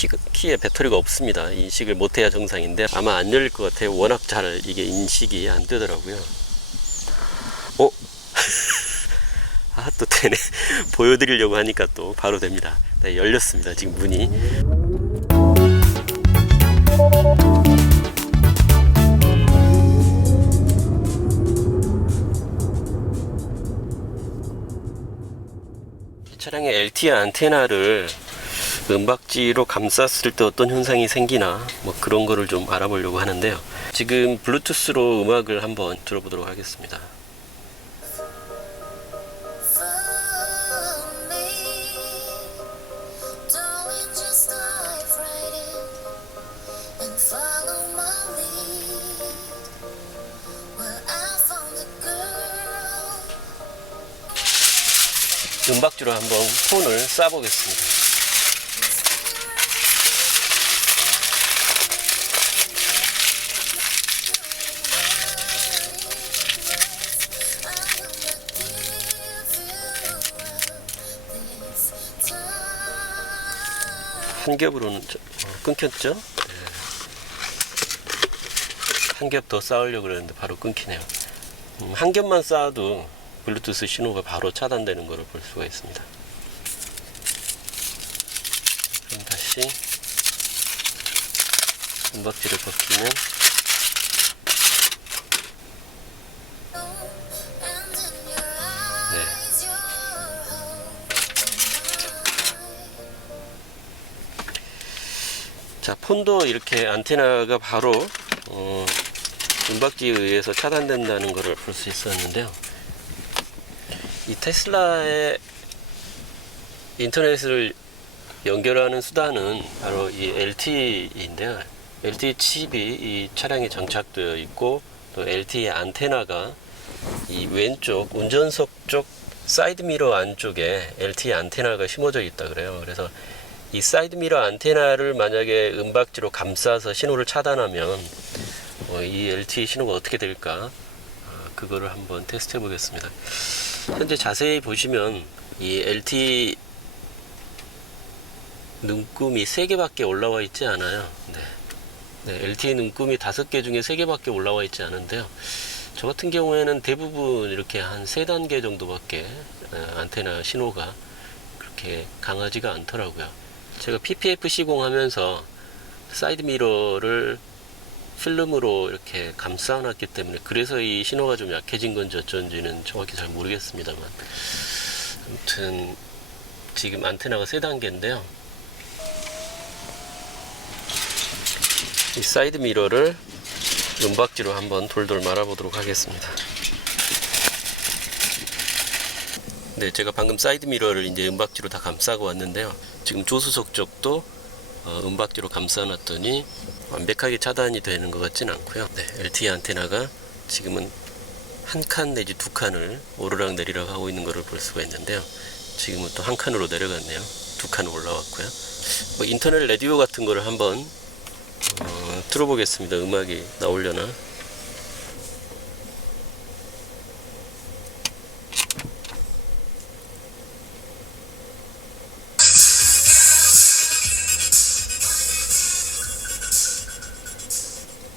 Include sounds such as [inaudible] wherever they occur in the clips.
키, 키에 배터리가 없습니다. 인식을 못해야 정상인데 아마 안 열릴 것 같아요. 워낙 잘 이게 인식이 안 되더라고요. 어? [laughs] 아, 또 되네. [laughs] 보여드리려고 하니까 또 바로 됩니다. 네, 열렸습니다. 지금 문이. 이 차량의 LTE 안테나를 은박지로 감쌌을 때 어떤 현상이 생기나 뭐 그런 거를 좀 알아보려고 하는데요. 지금 블루투스로 음악을 한번 들어보도록 하겠습니다. 음박지로 한번 폰을 쏴보겠습니다. 한 겹으로는 끊겼죠? 네. 한겹 더 쌓으려고 그랬는데 바로 끊기네요. 음, 한 겹만 쌓아도 블루투스 신호가 바로 차단되는 것을 볼 수가 있습니다. 그럼 다시 은박지를 벗기면 자 폰도 이렇게 안테나가 바로 어, 은박지에 의해서 차단된다는 것을 볼 수 있었는데요. 이 테슬라의 인터넷을 연결하는 수단은 바로 이 LTE인데요. LTE 칩이 이 차량에 장착되어 있고 또 LTE 안테나가 이 왼쪽 운전석 쪽 사이드 미러 안쪽에 LTE 안테나가 심어져 있다 그래요. 그래서 이 사이드 미러 안테나를 만약에 은박지로 감싸서 신호를 차단하면 어, 이 LTE 신호가 어떻게 될까? 어, 그거를 한번 테스트 해 보겠습니다. 현재 자세히 보시면 이 LTE 눈금이 3개밖에 올라와 있지 않아요. 네. 네, LTE 눈금이 5개 중에 3개밖에 올라와 있지 않은데요. 저 같은 경우에는 대부분 이렇게 한 3단계 정도밖에 어, 안테나 신호가 그렇게 강하지가 않더라고요. 제가 PPF 시공하면서 사이드 미러를 필름으로 이렇게 감싸놨기 때문에 그래서 이 신호가 좀 약해진 건지 어쩐지는 정확히 잘 모르겠습니다만. 아무튼 지금 안테나가 세 단계인데요. 이 사이드 미러를 은박지로 한번 돌돌 말아보도록 하겠습니다. 네 제가 방금 사이드 미러를 이제 은박지로 다 감싸고 왔는데요 지금 조수석 쪽도 어, 은박지로 감싸놨더니 완벽하게 차단이 되는 것 같진 않고요. 네, LTE 안테나가 지금은 한 칸 내지 두 칸을 오르락 내리락 하고 있는 것을 볼 수가 있는데요. 지금은 또 한 칸으로 내려갔네요. 두 칸 올라왔고요. 뭐 인터넷 라디오 같은 거를 한번 어, 틀어보겠습니다. 음악이 나오려나?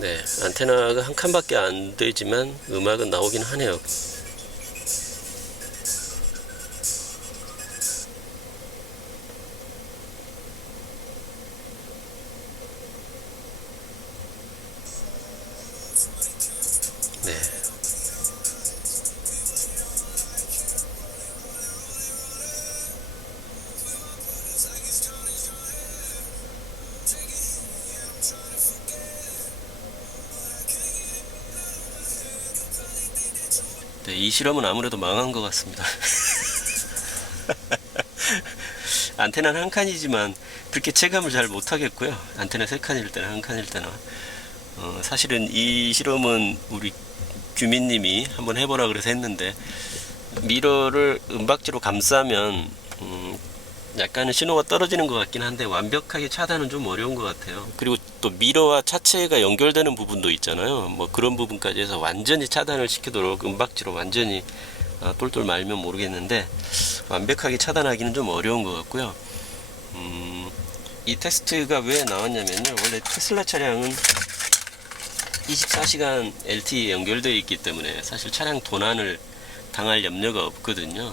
네, 안테나가 한 칸밖에 안 되지만 음악은 나오긴 하네요. 네, 이 실험은 아무래도 망한 것 같습니다. [laughs] 안테나는 한 칸이지만 그렇게 체감을 잘 못하겠고요. 안테나 세 칸일 때나 한 칸일 때나. 어, 사실은 이 실험은 우리 규민님이 한번 해보라 그래서 했는데 미러를 은박지로 감싸면 음, 약간은 신호가 떨어지는 것 같긴 한데 완벽하게 차단은 좀 어려운 것 같아요. 그리고 또 미러와 차체가 연결되는 부분도 있잖아요. 뭐 그런 부분까지 해서 완전히 차단을 시키도록 은박지로 완전히 아, 똘똘 말면 모르겠는데 완벽하게 차단하기는 좀 어려운 것 같고요. 음, 이 테스트가 왜 나왔냐면요. 원래 테슬라 차량은 24시간 LTE 연결되어 있기 때문에 사실 차량 도난을 당할 염려가 없거든요.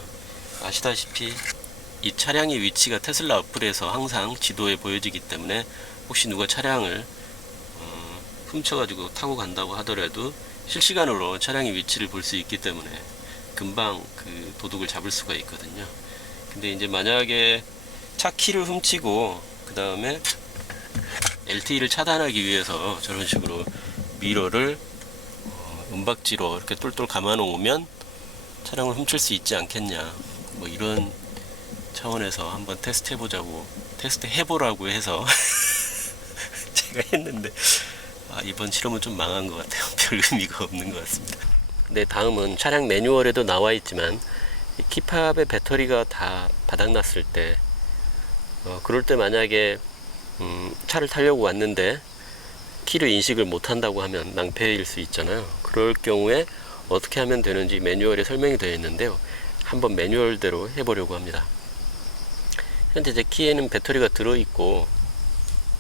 아시다시피 이 차량의 위치가 테슬라 어플에서 항상 지도에 보여지기 때문에 혹시 누가 차량을 어, 훔쳐가지고 타고 간다고 하더라도 실시간으로 차량의 위치를 볼 수 있기 때문에 금방 그 도둑을 잡을 수가 있거든요. 근데 이제 만약에 차 키를 훔치고 그 다음에 LTE를 차단하기 위해서 저런 식으로 미러를 어, 은박지로 이렇게 똘똘 감아 놓으면 차량을 훔칠 수 있지 않겠냐 뭐 이런 차원에서 한번 테스트 해보자고 테스트 해보라고 해서 [laughs] 제가 했는데 아, 이번 실험은 좀 망한 것 같아요 [laughs] 별 의미가 없는 것 같습니다 네 다음은 차량 매뉴얼에도 나와 있지만 이 키팝의 배터리가 다 바닥났을 때 어, 그럴 때 만약에 음, 차를 타려고 왔는데 키를 인식을 못한다고 하면 낭패일 수 있잖아요. 그럴 경우에 어떻게 하면 되는지 매뉴얼에 설명이 되어 있는데요. 한번 매뉴얼대로 해보려고 합니다. 현재 제 키에는 배터리가 들어있고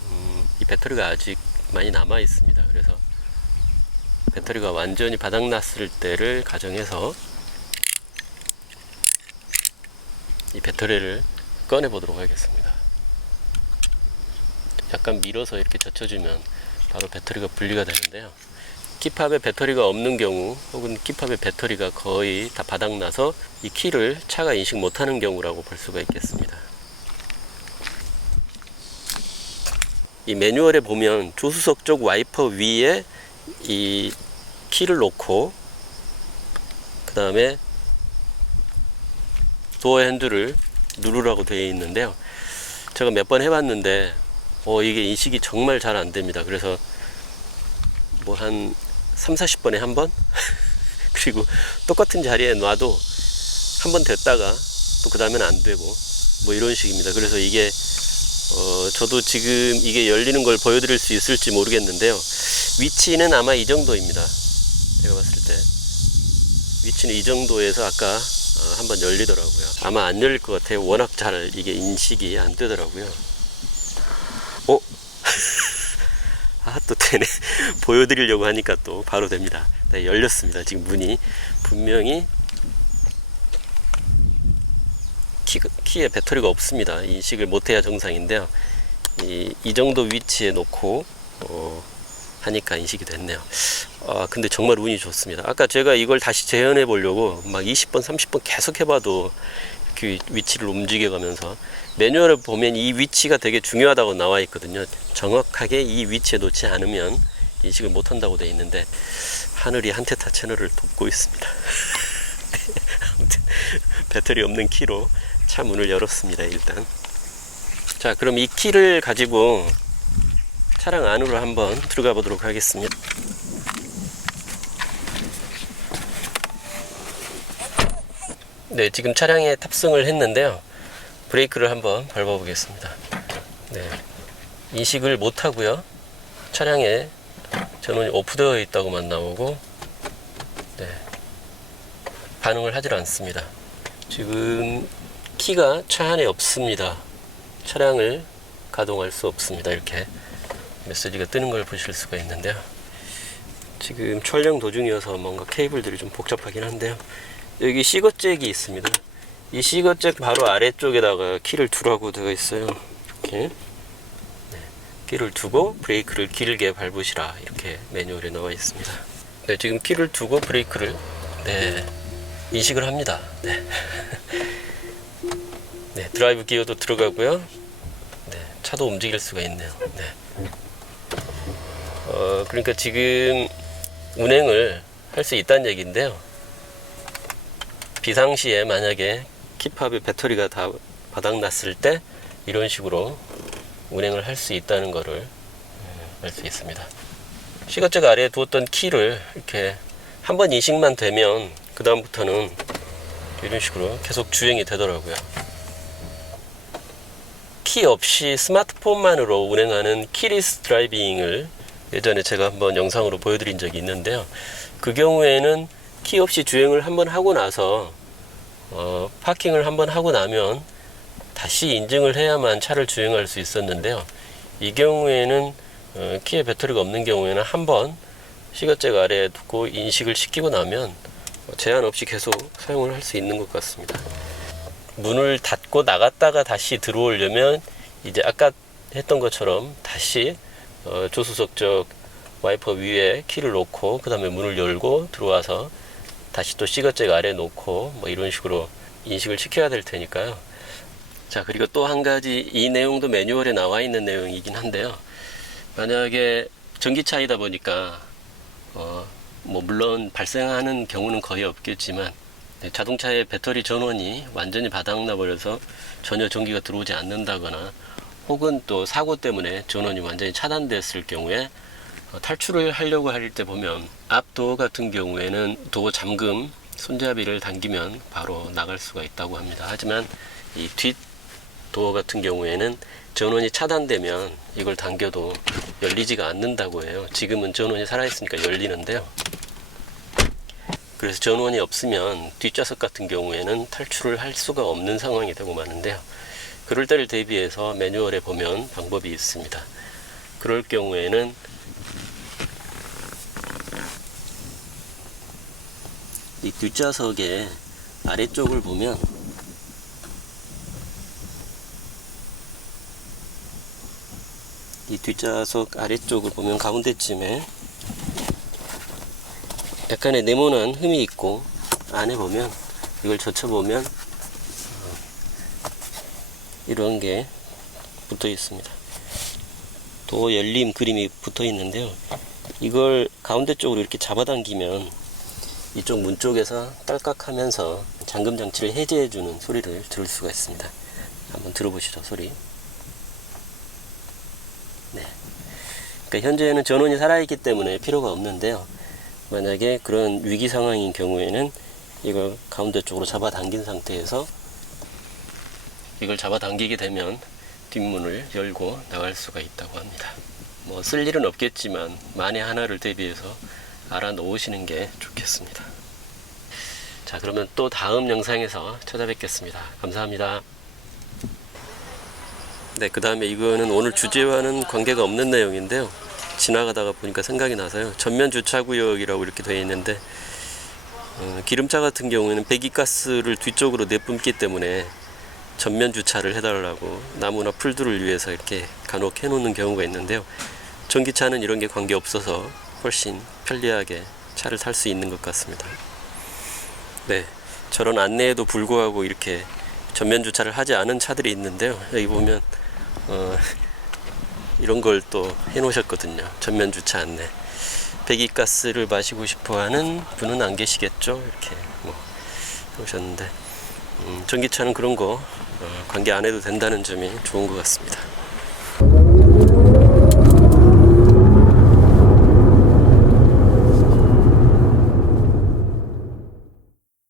음, 이 배터리가 아직 많이 남아 있습니다. 그래서 배터리가 완전히 바닥났을 때를 가정해서 이 배터리를 꺼내 보도록 하겠습니다. 약간 밀어서 이렇게 젖혀주면 바로 배터리가 분리가 되는데요. 키팝에 배터리가 없는 경우 혹은 키팝의 배터리가 거의 다 바닥나서 이 키를 차가 인식 못하는 경우라고 볼 수가 있겠습니다. 이 매뉴얼에 보면 조수석 쪽 와이퍼 위에 이 키를 놓고 그 다음에 도어 핸들을 누르라고 되어 있는데요. 제가 몇 번 해봤는데 어, 이게 인식이 정말 잘 안 됩니다. 그래서 뭐 한 3, 40번에 한 번? [laughs] 그리고 똑같은 자리에 놔도 한 번 됐다가 또 그 다음에는 안 되고 뭐 이런 식입니다. 그래서 이게 어, 저도 지금 이게 열리는 걸 보여드릴 수 있을지 모르겠는데요. 위치는 아마 이 정도입니다. 제가 봤을 때. 위치는 이 정도에서 아까 어, 한번 열리더라고요. 아마 안 열릴 것 같아요. 워낙 잘 이게 인식이 안 되더라고요. 어? [laughs] 아, 또 되네. [laughs] 보여드리려고 하니까 또 바로 됩니다. 네, 열렸습니다. 지금 문이. 분명히 키, 키에 배터리가 없습니다. 인식을 못해야 정상인데요. 이, 이 정도 위치에 놓고, 어, 하니까 인식이 됐네요. 아, 근데 정말 운이 좋습니다. 아까 제가 이걸 다시 재현해 보려고 막 20번, 30번 계속 해봐도 그 위치를 움직여 가면서 매뉴얼을 보면 이 위치가 되게 중요하다고 나와 있거든요. 정확하게 이 위치에 놓지 않으면 인식을 못 한다고 되어 있는데 하늘이 한테타 채널을 돕고 있습니다. 네, [laughs] 아무튼 배터리 없는 키로 차 문을 열었습니다. 일단 자 그럼 이 키를 가지고 차량 안으로 한번 들어가 보도록 하겠습니다. 네, 지금 차량에 탑승을 했는데요. 브레이크를 한번 밟아 보겠습니다. 네. 인식을 못 하고요. 차량에 전원이 오프되어 있다고만 나오고 네. 반응을 하질 않습니다. 지금 키가 차 안에 없습니다. 차량을 가동할 수 없습니다. 이렇게 메시지가 뜨는 걸 보실 수가 있는데요. 지금 촬영 도중이어서 뭔가 케이블들이 좀 복잡하긴 한데요. 여기 시거잭이 있습니다. 이 시거잭 바로 아래쪽에다가 키를 두라고 되어 있어요. 이렇게 네, 키를 두고 브레이크를 길게 밟으시라 이렇게 매뉴얼에 나와 있습니다. 네, 지금 키를 두고 브레이크를 네, 인식을 합니다. 네. [laughs] 네, 드라이브 기어도 들어가고요. 네, 차도 움직일 수가 있네요. 네. 어, 그러니까 지금 운행을 할 수 있다는 얘기인데요. 비상시에 만약에 키팝의 배터리가 다 바닥났을 때 이런 식으로 운행을 할 수 있다는 것을 알 수 있습니다. 시거잭 아래에 두었던 키를 이렇게 한 번 인식만 되면 그 다음부터는 이런 식으로 계속 주행이 되더라고요. 키 없이 스마트폰만으로 운행하는 키리스 드라이빙을 예전에 제가 한번 영상으로 보여드린 적이 있는데요. 그 경우에는 키 없이 주행을 한번 하고 나서 어, 파킹을 한번 하고 나면 다시 인증을 해야만 차를 주행할 수 있었는데요. 이 경우에는 어, 키에 배터리가 없는 경우에는 한번 시거잭 아래에 두고 인식을 시키고 나면 제한 없이 계속 사용을 할 수 있는 것 같습니다. 문을 닫고 나갔다가 다시 들어오려면 이제 아까 했던 것처럼 다시 어, 조수석 쪽 와이퍼 위에 키를 놓고 그 다음에 문을 열고 들어와서 다시 또 시거잭 아래 놓고 뭐 이런 식으로 인식을 시켜야 될 테니까요. 자 그리고 또 한 가지 이 내용도 매뉴얼에 나와 있는 내용이긴 한데요. 만약에 전기차이다 보니까 어, 뭐 물론 발생하는 경우는 거의 없겠지만 네, 자동차의 배터리 전원이 완전히 바닥나 버려서 전혀 전기가 들어오지 않는다거나 혹은 또 사고 때문에 전원이 완전히 차단됐을 경우에 어, 탈출을 하려고 할 때 보면 앞도어 같은 경우에는 도어 잠금 손잡이를 당기면 바로 나갈 수가 있다고 합니다. 하지만 이 뒷 도어 같은 경우에는 전원이 차단되면 이걸 당겨도 열리지가 않는다고 해요. 지금은 전원이 살아있으니까 열리는데요. 그래서 전원이 없으면 뒷좌석 같은 경우에는 탈출을 할 수가 없는 상황이 되고 마는데요. 그럴 때를 대비해서 매뉴얼에 보면 방법이 있습니다. 그럴 경우에는 이 뒷좌석의 아래쪽을 보면 이 뒷좌석 아래쪽을 보면 가운데쯤에 약간의 네모난 흠이 있고 안에 보면 이걸 젖혀보면 어, 이런 게 붙어 있습니다. 도 열림 그림이 붙어 있는데요. 이걸 가운데 쪽으로 이렇게 잡아당기면 이쪽 문 쪽에서 딸깍하면서 잠금 장치를 해제해주는 소리를 들을 수가 있습니다. 한번 들어보시죠 소리. 네. 그러니까 현재는 전원이 살아있기 때문에 필요가 없는데요. 만약에 그런 위기 상황인 경우에는 이걸 가운데 쪽으로 잡아당긴 상태에서 이걸 잡아당기게 되면 뒷문을 열고 나갈 수가 있다고 합니다. 뭐 쓸 일은 없겠지만 만에 하나를 대비해서 알아 놓으시는 게 좋겠습니다. 자, 그러면 또 다음 영상에서 찾아뵙겠습니다. 감사합니다. 네, 그 다음에 이거는 오늘 주제와는 관계가 없는 내용인데요. 지나가다가 보니까 생각이 나서요. 전면 주차구역이라고 이렇게 되어 있는데, 어, 기름차 같은 경우에는 배기가스를 뒤쪽으로 내뿜기 때문에 전면 주차를 해달라고 나무나 풀들을 위해서 이렇게 간혹 해놓는 경우가 있는데요. 전기차는 이런 게 관계 없어서 훨씬 편리하게 차를 탈 수 있는 것 같습니다. 네, 저런 안내에도 불구하고 이렇게 전면 주차를 하지 않은 차들이 있는데요. 여기 보면 어, 이런 걸 또 해놓으셨거든요. 전면 주차 안내. 배기가스를 마시고 싶어하는 분은 안 계시겠죠? 이렇게 뭐 해놓으셨는데 음, 전기차는 그런 거 어, 관계 안 해도 된다는 점이 좋은 것 같습니다.